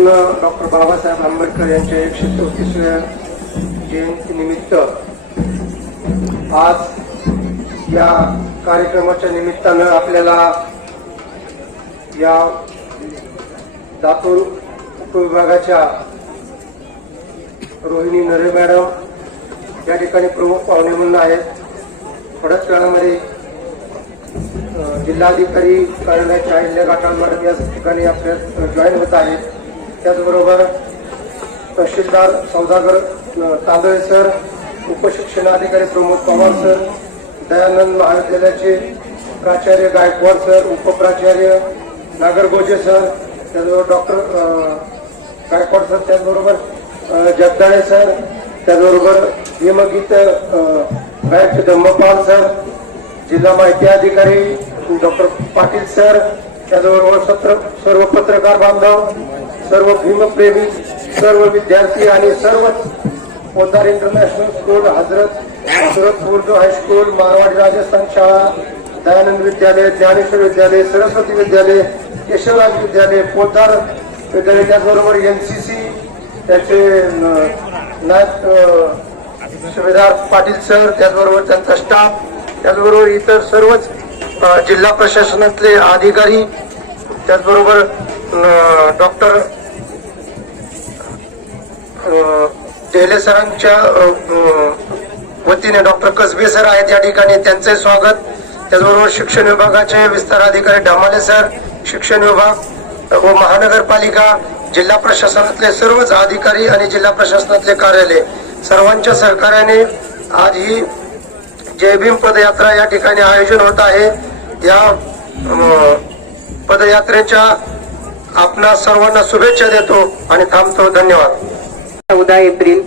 Bharat Ratna doctor Babasaheb Ambedkar यांच्या एकशे चौतीसव्या जयंतीनिमित्त आज या कार्यक्रमाच्या निमित्तानं आपल्याला या लातूर उपविभागाच्या रोहिणी नरे मॅडम या ठिकाणी प्रमुख पाहुणे म्हणून आहेत. थोड्याच काळामध्ये जिल्हाधिकारी कार्यालयाच्या अहिल्या गाठाण मॅडम या ठिकाणी आपल्या जॉईन होत आहेत. त्याचबरोबर तहसीलदार सौदागर तांदळे सर उपशिक्षणाधिकारी प्रमोद पवार सर दयानंद महाविद्यालयाचे प्राचार्य गायकवाड सर उपप्राचार्य नागरगोजे सर त्याचबरोबर डॉक्टर गायकवाड सर त्याचबरोबर जगदाळे सर त्याचबरोबर हिमगीत बँक गायक धम्मपाल सर जिल्हा माहिती अधिकारी डॉक्टर पाटील सर त्याचबरोबर सत्र सर्व पत्रकार बांधव सर्व भीमप्रेमी सर्व विद्यार्थी आणि सर्वच Podar international school Hazrat Surat Urdu high school Marwadi Rajasthan शाळा दयानंद विद्यालय ज्ञानेश्वर विद्यालय सरस्वती विद्यालय केशवराज विद्यालय पोदार विद्यालय त्याचबरोबर एनसीसी त्याचे सी नायब अ, सुभेदार पाटील सर त्याचबरोबर त्यांचा स्टाफ त्याचबरोबर इतर सर्वच जिल्हा प्रशासनातले अधिकारी त्याचबरोबर डॉक्टर डेले सरांच्या वतीने डॉक्टर कसबे सर आहेत या ठिकाणी. त्यांचे स्वागत. त्याचबरोबर शिक्षण विभागाचे विस्तार अधिकारी ढामाले सर शिक्षण विभाग व महानगरपालिका जिल्हा प्रशासनातले सर्वच अधिकारी आणि जिल्हा प्रशासनातले कार्यालय. सर्वांच्या सहकार्याने आज ही जय भीम पदयात्रा या ठिकाणी आयोजन होत आहे. या पदयात्रेच्या आपणा सर्वांना शुभेच्छा देतो आणि थांबतो. धन्यवाद. चौदा एप्रिल.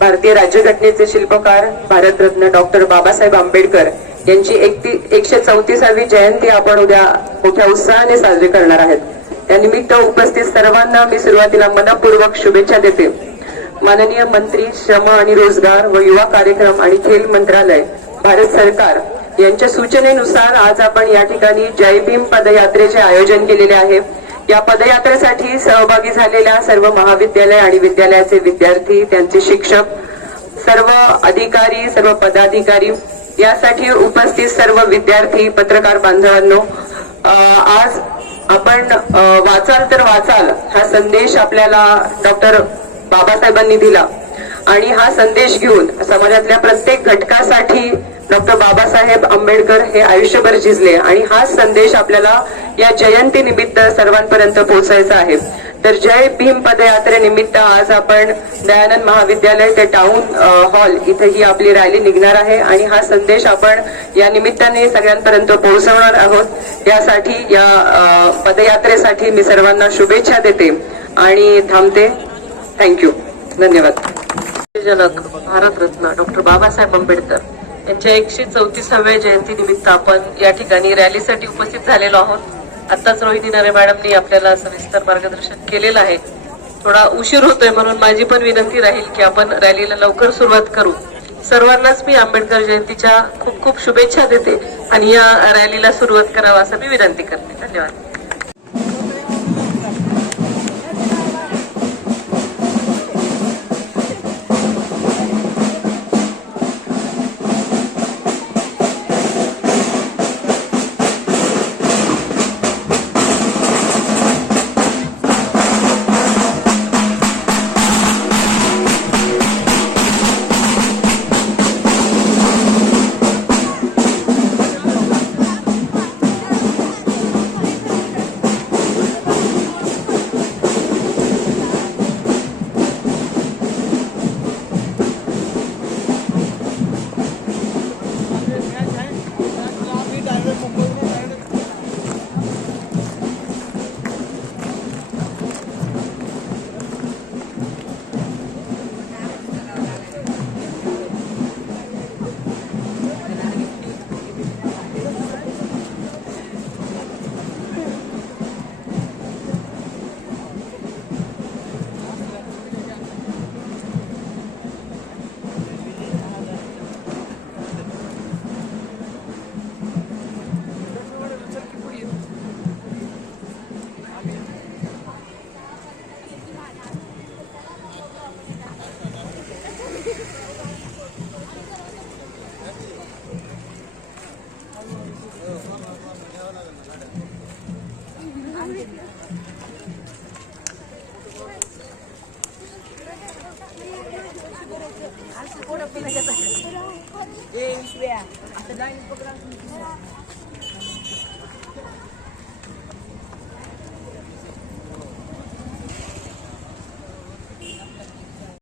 भारतीय राज्यघटनेचे शिल्पकार भारतरत्न डॉक्टर बाबासाहेब आंबेडकर यांची एकती एकशे चौतीसावी जयंती आपण उद्या मोठ्या उत्साहाने साजरी करणार आहेत. त्यानिमित्त उपस्थित सर्वांना मी सुरुवातीला मनपूर्वक शुभेच्छा देते. माननीय मंत्री श्रम आणि रोजगार व युवा कार्यक्रम आणि खेल मंत्रालय भारत सरकार यांच्या सूचनेनुसार आज आपण या ठिकाणी जय भीम पदयात्रेचे आयोजन केलेले आहे. या पदयात्रेसाठी सहभागी झालेल्या सर्व महाविद्यालय आणि विद्यालयाचे विद्यार्थी त्यांचे शिक्षक सर्व अधिकारी सर्व पदाधिकारी यासाठी उपस्थित सर्व विद्यार्थी पत्रकार बांधवांनो आज आपण वाचाल तर वाचाल हा संदेश आपल्याला डॉक्टर बाबासाहेबांनी दिला. आणि हा संदेश घेऊन समाजातल्या प्रत्येक घटकासाठी डॉक्टर बाबासाहेब आंबेडकर हे आयुष्यभर झिजले आणि हा संदेश आपल्याला या जयंती निमित्त सर्वांपर्यंत पोहोचायचा आहे. तर जय भीम पदयात्रेनिमित्त आज आपण दयानंद महाविद्यालय ते टाउन हॉल इथे ही आपली रॅली निघणार आहे आणि हा संदेश आपण या निमित्ताने सगळ्यांपर्यंत पोहोचवणार आहोत. यासाठी या पदयात्रेसाठी मी सर्वांना शुभेच्छा देते आणि थांबते. थँक्यू धन्यवाद. जनक भारतरत्न डॉक्टर बाबासाहेब आंबेडकर. यांच्या एकशे चौतीसाव्या जयंती निमित्त आपण या ठिकाणी रॅलीसाठी उपस्थित झालेलो आहोत. आताच रोहिणी नरे मॅडमनी आपल्याला सविस्तर मार्गदर्शन केलेलं आहे. थोडा उशीर होतोय म्हणून माझी पण विनंती राहील की आपण रॅलीला लवकर सुरुवात करू. सर्वांनाच मी आंबेडकर जयंतीच्या खूप खूप शुभेच्छा देते आणि या रॅलीला सुरुवात करावा असं मी विनंती करते. धन्यवाद. Eh, Shwea, at the line of programs